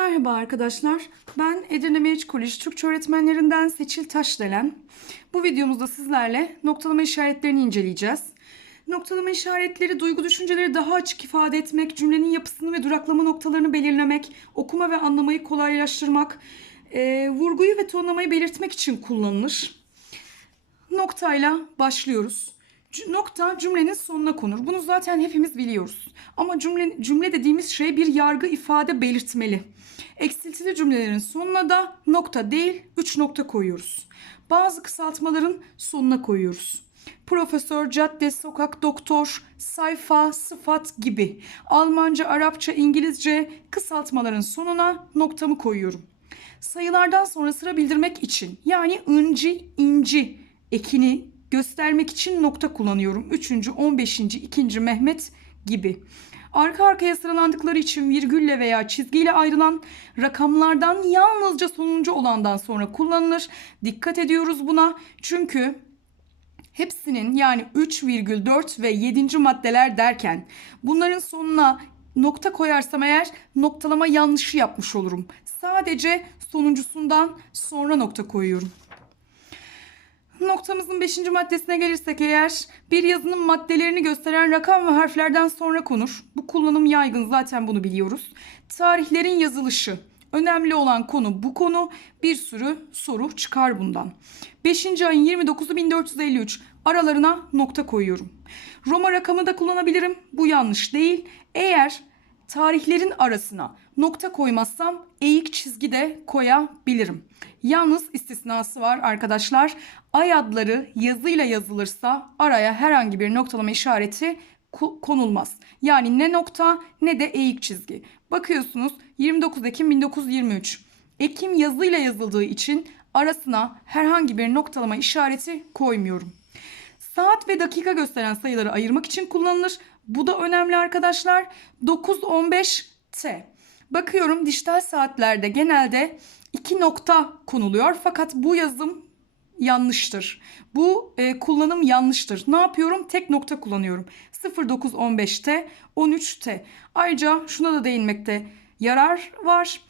Merhaba arkadaşlar. Ben Edirne Meriç Koleji Türkçe öğretmenlerinden Seçil Taşdelen. Bu videomuzda sizlerle noktalama işaretlerini inceleyeceğiz. Noktalama işaretleri duygu düşünceleri daha açık ifade etmek, cümlenin yapısını ve duraklama noktalarını belirlemek, okuma ve anlamayı kolaylaştırmak, e, vurguyu ve tonlamayı belirtmek için kullanılır. Noktayla başlıyoruz. Nokta cümlenin sonuna konur. Bunu zaten hepimiz biliyoruz. Ama cümle, cümle dediğimiz şey bir yargı ifade belirtmeli. Eksiltili cümlelerin sonuna da nokta değil 3 nokta koyuyoruz. Bazı kısaltmaların sonuna koyuyoruz. Profesör, cadde, sokak, doktor, sayfa, sıfat gibi. Almanca, Arapça, İngilizce kısaltmaların sonuna noktamı koyuyorum. Sayılardan sonra sıra bildirmek için yani ınci, inci ekini göstermek için nokta kullanıyorum. Üçüncü, on beşinci, ikinci Mehmet gibi. Arka arkaya sıralandıkları için virgülle veya çizgiyle ayrılan rakamlardan yalnızca sonuncu olandan sonra kullanılır. Dikkat ediyoruz buna. Çünkü hepsinin yani 3,4 ve 7. maddeler derken bunların sonuna nokta koyarsam eğer noktalama yanlışı yapmış olurum. Sadece sonuncusundan sonra nokta koyuyorum. Noktamızın 5. maddesine gelirsek eğer bir yazının maddelerini gösteren rakam ve harflerden sonra konur. Bu kullanım yaygın zaten bunu biliyoruz. Tarihlerin yazılışı. Önemli olan konu bu konu. Bir sürü soru çıkar bundan. 5. ayın 29'u 1453 aralarına nokta koyuyorum. Roma rakamı da kullanabilirim. Bu yanlış değil. Eğer tarihlerin arasına nokta koymazsam eğik çizgi de koyabilirim. Yalnız istisnası var arkadaşlar. Ay adları yazıyla yazılırsa araya herhangi bir noktalama işareti konulmaz. Yani ne nokta ne de eğik çizgi. Bakıyorsunuz 29 Ekim 1923. Ekim yazıyla yazıldığı için arasına herhangi bir noktalama işareti koymuyorum. Saat ve dakika gösteren sayıları ayırmak için kullanılır. Bu da önemli arkadaşlar. 9-15T. Bakıyorum dijital saatlerde genelde iki nokta konuluyor. Fakat bu yazım yanlıştır. Bu e, kullanım yanlıştır. Ne yapıyorum? Tek nokta kullanıyorum. 0915T, 13T. Ayrıca şuna da değinmekte yarar var.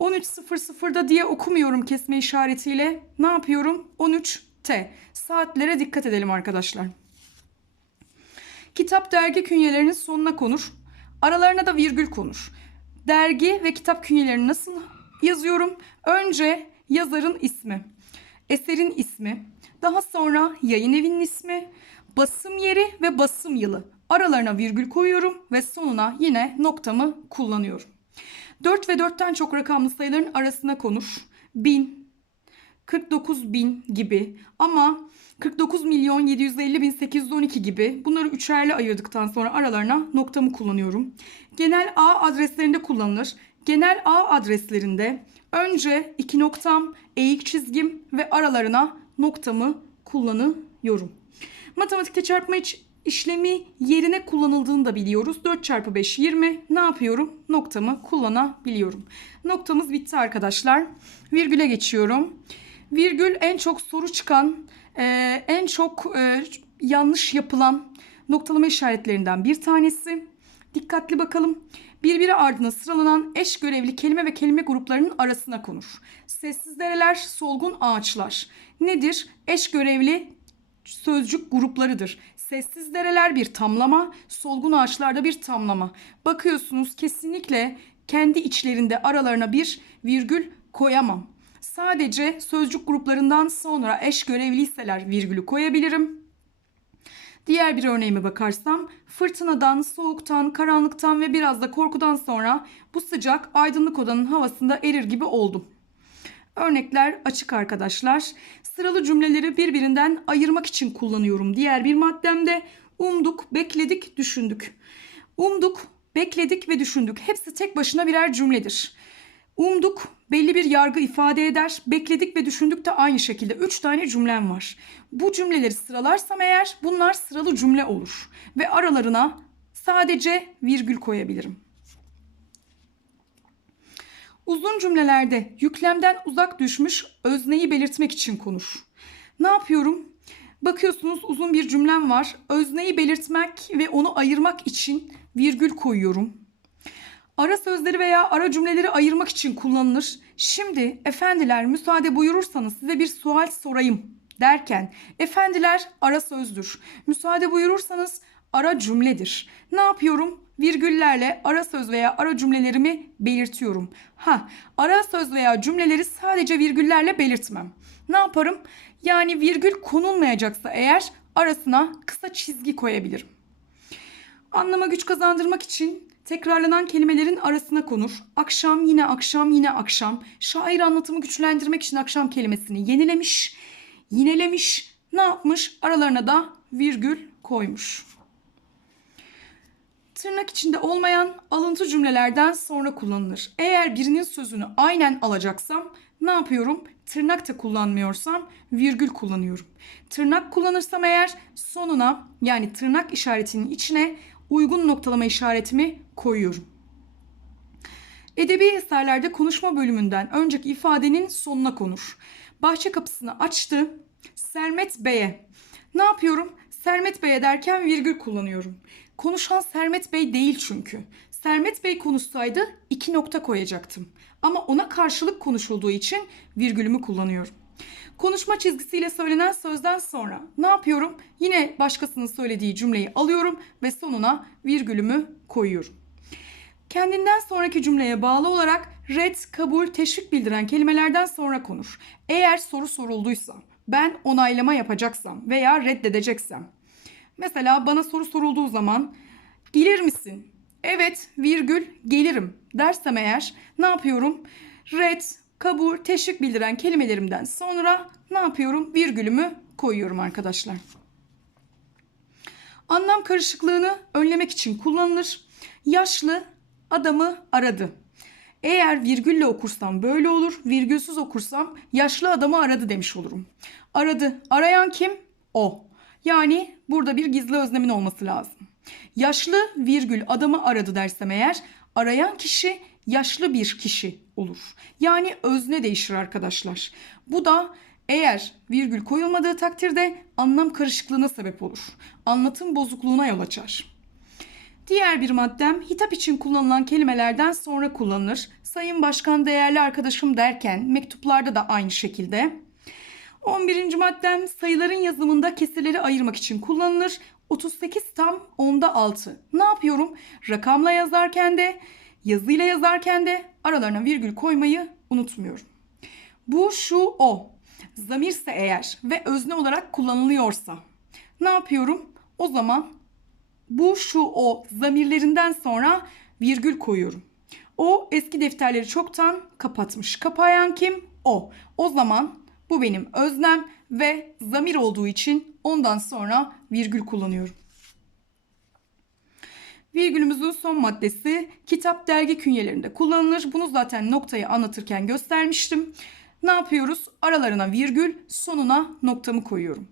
13.00'da diye okumuyorum kesme işaretiyle. Ne yapıyorum? 13T. Saatlere dikkat edelim arkadaşlar. Kitap dergi künyelerinin sonuna konur. Aralarına da virgül konur. Dergi ve kitap künyelerini nasıl yazıyorum? Önce yazarın ismi, eserin ismi, daha sonra yayın evinin ismi, basım yeri ve basım yılı. Aralarına virgül koyuyorum ve sonuna yine noktamı kullanıyorum. 4 ve 4'ten çok rakamlı sayıların arasına konur. 1000, 49 bin gibi ama 49 milyon 750 bin 812 gibi bunları üçerli ayırdıktan sonra aralarına noktamı kullanıyorum. Genel ağ adreslerinde kullanılır. Genel ağ adreslerinde önce iki noktam, eğik çizgim ve aralarına noktamı kullanıyorum. Matematikte çarpma işlemi yerine kullanıldığını da biliyoruz. 4 çarpı 5 20. Ne yapıyorum? Noktamı kullanabiliyorum. Noktamız bitti arkadaşlar. Virgüle geçiyorum. Virgül en çok soru çıkan, e, en çok e, yanlış yapılan noktalama işaretlerinden bir tanesi. Dikkatli bakalım. Birbiri ardına sıralanan eş görevli kelime ve kelime gruplarının arasına konur. Sessiz dereler, solgun ağaçlar. Nedir? Eş görevli sözcük gruplarıdır. Sessiz dereler bir tamlama, solgun ağaçlarda bir tamlama. Bakıyorsunuz kesinlikle kendi içlerinde aralarına bir virgül koyamam. Sadece sözcük gruplarından sonra eş görevliyseler virgülü koyabilirim. Diğer bir örneğime bakarsam fırtınadan, soğuktan, karanlıktan ve biraz da korkudan sonra bu sıcak aydınlık odanın havasında erir gibi oldum. Örnekler açık arkadaşlar. Sıralı cümleleri birbirinden ayırmak için kullanıyorum. Diğer bir maddemde umduk, bekledik, düşündük. Umduk, bekledik ve düşündük. Hepsi tek başına birer cümledir. Umduk belli bir yargı ifade eder. Bekledik ve düşündük de aynı şekilde. Üç tane cümlem var. Bu cümleleri sıralarsam eğer bunlar sıralı cümle olur. Ve aralarına sadece virgül koyabilirim. Uzun cümlelerde yüklemden uzak düşmüş özneyi belirtmek için konur. Ne yapıyorum? Bakıyorsunuz uzun bir cümlem var. Özneyi belirtmek ve onu ayırmak için virgül koyuyorum. Ara sözleri veya ara cümleleri ayırmak için kullanılır. Şimdi efendiler müsaade buyurursanız size bir sual sorayım derken efendiler ara sözdür. Müsaade buyurursanız ara cümledir. Ne yapıyorum? Virgüllerle ara söz veya ara cümlelerimi belirtiyorum. Ha, ara söz veya cümleleri sadece virgüllerle belirtmem. Ne yaparım? Yani virgül konulmayacaksa eğer arasına kısa çizgi koyabilirim. Anlama güç kazandırmak için tekrarlanan kelimelerin arasına konur. Akşam yine akşam yine akşam. Şair anlatımı güçlendirmek için akşam kelimesini yenilemiş, yinelemiş. Ne yapmış? Aralarına da virgül koymuş. Tırnak içinde olmayan alıntı cümlelerden sonra kullanılır. Eğer birinin sözünü aynen alacaksam ne yapıyorum? Tırnak da kullanmıyorsam virgül kullanıyorum. Tırnak kullanırsam eğer sonuna yani tırnak işaretinin içine uygun noktalama işaretimi koyuyorum. Edebi eserlerde konuşma bölümünden önceki ifadenin sonuna konur. Bahçe kapısını açtı. Sermet Bey'e. Ne yapıyorum? Sermet Bey'e derken virgül kullanıyorum. Konuşan Sermet Bey değil çünkü. Sermet Bey konuşsaydı iki nokta koyacaktım. Ama ona karşılık konuşulduğu için virgülümü kullanıyorum. Konuşma çizgisiyle söylenen sözden sonra ne yapıyorum? Yine başkasının söylediği cümleyi alıyorum ve sonuna virgülümü koyuyorum. Kendinden sonraki cümleye bağlı olarak red, kabul, teşvik bildiren kelimelerden sonra konur. Eğer soru sorulduysa, ben onaylama yapacaksam veya reddedeceksem. Mesela bana soru sorulduğu zaman gelir misin? Evet, virgül, gelirim dersem eğer ne yapıyorum? Red, kabul, teşvik bildiren kelimelerimden sonra ne yapıyorum? Virgülümü koyuyorum arkadaşlar. Anlam karışıklığını önlemek için kullanılır. Yaşlı adamı aradı. Eğer virgülle okursam böyle olur, virgülsüz okursam yaşlı adamı aradı demiş olurum. Aradı. Arayan kim? O. Yani burada bir gizli öznemin olması lazım. Yaşlı virgül adamı aradı dersem eğer arayan kişi yaşlı bir kişi olur. Yani özne değişir arkadaşlar. Bu da eğer virgül koyulmadığı takdirde anlam karışıklığına sebep olur. Anlatım bozukluğuna yol açar. Diğer bir maddem hitap için kullanılan kelimelerden sonra kullanılır. Sayın Başkan değerli arkadaşım derken mektuplarda da aynı şekilde. 11. maddem sayıların yazımında kesirleri ayırmak için kullanılır. 38 tam onda 6. Ne yapıyorum? Rakamla yazarken de yazıyla yazarken de aralarına virgül koymayı unutmuyorum. Bu, şu, o. Zamirse eğer ve özne olarak kullanılıyorsa ne yapıyorum? O zaman bu, şu, o zamirlerinden sonra virgül koyuyorum. O eski defterleri çoktan kapatmış. Kapayan kim? O. O zaman bu benim öznem ve zamir olduğu için ondan sonra virgül kullanıyorum. Virgülümüzün son maddesi kitap dergi künyelerinde kullanılır. Bunu zaten noktayı anlatırken göstermiştim. Ne yapıyoruz? Aralarına virgül, sonuna noktamı koyuyorum.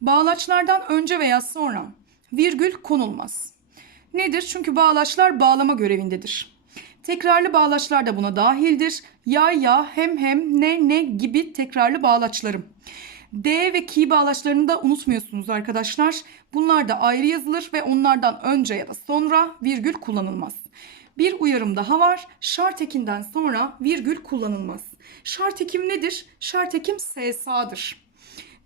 Bağlaçlardan önce veya sonra virgül konulmaz. Nedir? Çünkü bağlaçlar bağlama görevindedir. Tekrarlı bağlaçlar da buna dahildir. Ya ya, hem hem, ne ne gibi tekrarlı bağlaçlarım. D ve ki bağlaçlarını da unutmuyorsunuz arkadaşlar. Bunlar da ayrı yazılır ve onlardan önce ya da sonra virgül kullanılmaz. Bir uyarım daha var. Şart ekinden sonra virgül kullanılmaz. Şart ekim nedir? Şart ekim SSA'dır.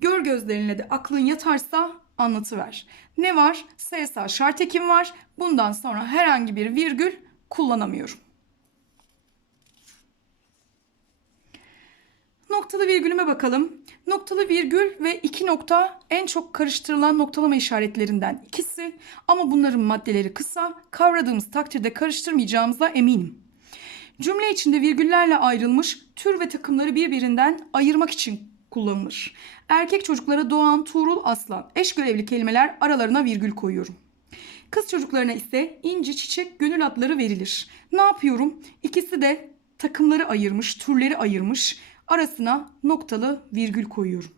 Gör gözlerinle de aklın yatarsa anlatıver. Ne var? SSA şart ekim var. Bundan sonra herhangi bir virgül kullanamıyorum. Noktalı virgülüme bakalım. Noktalı virgül ve iki nokta en çok karıştırılan noktalama işaretlerinden ikisi. Ama bunların maddeleri kısa. Kavradığımız takdirde karıştırmayacağımıza eminim. Cümle içinde virgüllerle ayrılmış tür ve takımları birbirinden ayırmak için kullanılır. Erkek çocuklara Doğan, Tuğrul, Aslan eş görevli kelimeler aralarına virgül koyuyorum. Kız çocuklarına ise inci, çiçek, gönül adları verilir. Ne yapıyorum? İkisi de takımları ayırmış, türleri ayırmış. Arasına noktalı virgül koyuyorum.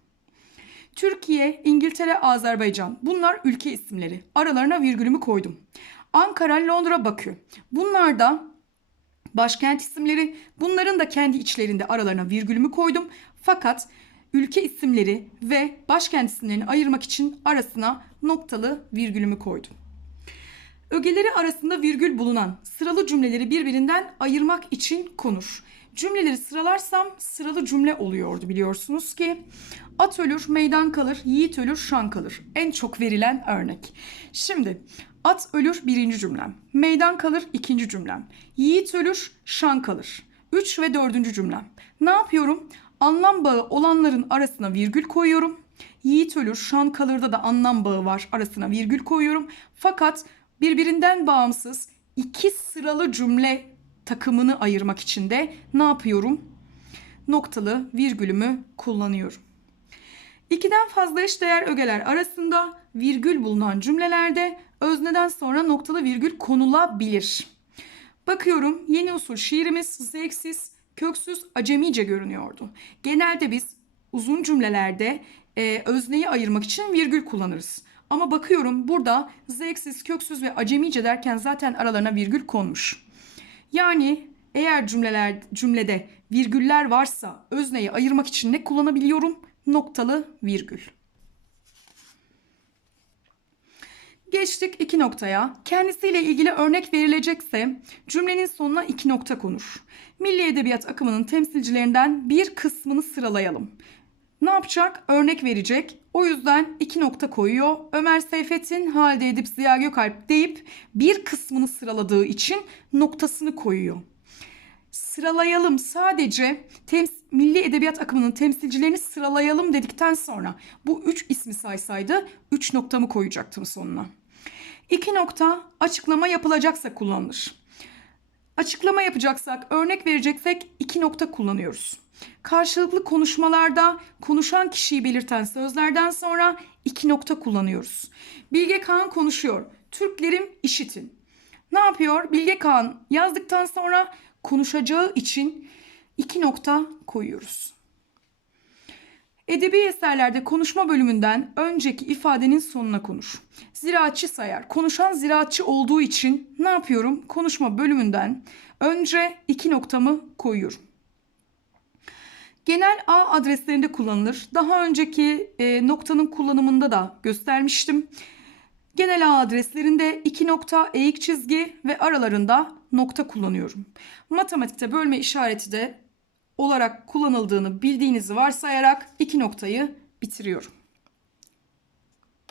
Türkiye, İngiltere, Azerbaycan. Bunlar ülke isimleri. Aralarına virgülümü koydum. Ankara, Londra, Bakü. Bunlar da başkent isimleri. Bunların da kendi içlerinde aralarına virgülümü koydum. Fakat ülke isimleri ve başkent isimlerini ayırmak için arasına noktalı virgülümü koydum. Ögeleri arasında virgül bulunan sıralı cümleleri birbirinden ayırmak için konur. Cümleleri sıralarsam sıralı cümle oluyordu biliyorsunuz ki. At ölür, meydan kalır, yiğit ölür, şan kalır. En çok verilen örnek. Şimdi at ölür birinci cümlem. Meydan kalır ikinci cümlem. Yiğit ölür, şan kalır. Üç ve dördüncü cümlem. Ne yapıyorum? Anlam bağı olanların arasına virgül koyuyorum. Yiğit ölür, şan kalırda da anlam bağı var. Arasına virgül koyuyorum. Fakat birbirinden bağımsız iki sıralı cümle takımını ayırmak için de ne yapıyorum? Noktalı virgülümü kullanıyorum. İkiden fazla eşdeğer ögeler arasında virgül bulunan cümlelerde özneden sonra noktalı virgül konulabilir. Bakıyorum yeni usul şiirimiz zevksiz, köksüz, acemice görünüyordu. Genelde biz uzun cümlelerde e, özneyi ayırmak için virgül kullanırız. Ama bakıyorum burada zevksiz, köksüz ve acemice derken zaten aralarına virgül konmuş. Yani eğer cümleler cümlede virgüller varsa özneyi ayırmak için ne kullanabiliyorum? Noktalı virgül. Geçtik iki noktaya. Kendisiyle ilgili örnek verilecekse cümlenin sonuna iki nokta konur. Milli Edebiyat akımının temsilcilerinden bir kısmını sıralayalım. Ne yapacak? Örnek verecek. O yüzden iki nokta koyuyor. Ömer Seyfettin, Halide Edip, Ziya Gökalp deyip bir kısmını sıraladığı için noktasını koyuyor. Sıralayalım sadece tems Milli Edebiyat akımının temsilcilerini sıralayalım dedikten sonra bu üç ismi saysaydı üç noktamı koyacaktım sonuna. İki nokta açıklama yapılacaksa kullanılır. Açıklama yapacaksak, örnek vereceksek iki nokta kullanıyoruz. Karşılıklı konuşmalarda konuşan kişiyi belirten sözlerden sonra iki nokta kullanıyoruz. Bilge Kağan konuşuyor. Türklerim işitin. Ne yapıyor? Bilge Kağan yazdıktan sonra konuşacağı için iki nokta koyuyoruz. Edebi eserlerde konuşma bölümünden önceki ifadenin sonuna konur. Ziraatçı sayar. Konuşan ziraatçı olduğu için ne yapıyorum? Konuşma bölümünden önce iki noktamı koyuyorum. Genel A adreslerinde kullanılır. Daha önceki e, noktanın kullanımında da göstermiştim. Genel A adreslerinde iki nokta, eğik çizgi ve aralarında nokta kullanıyorum. Matematikte bölme işareti de olarak kullanıldığını bildiğinizi varsayarak iki noktayı bitiriyorum.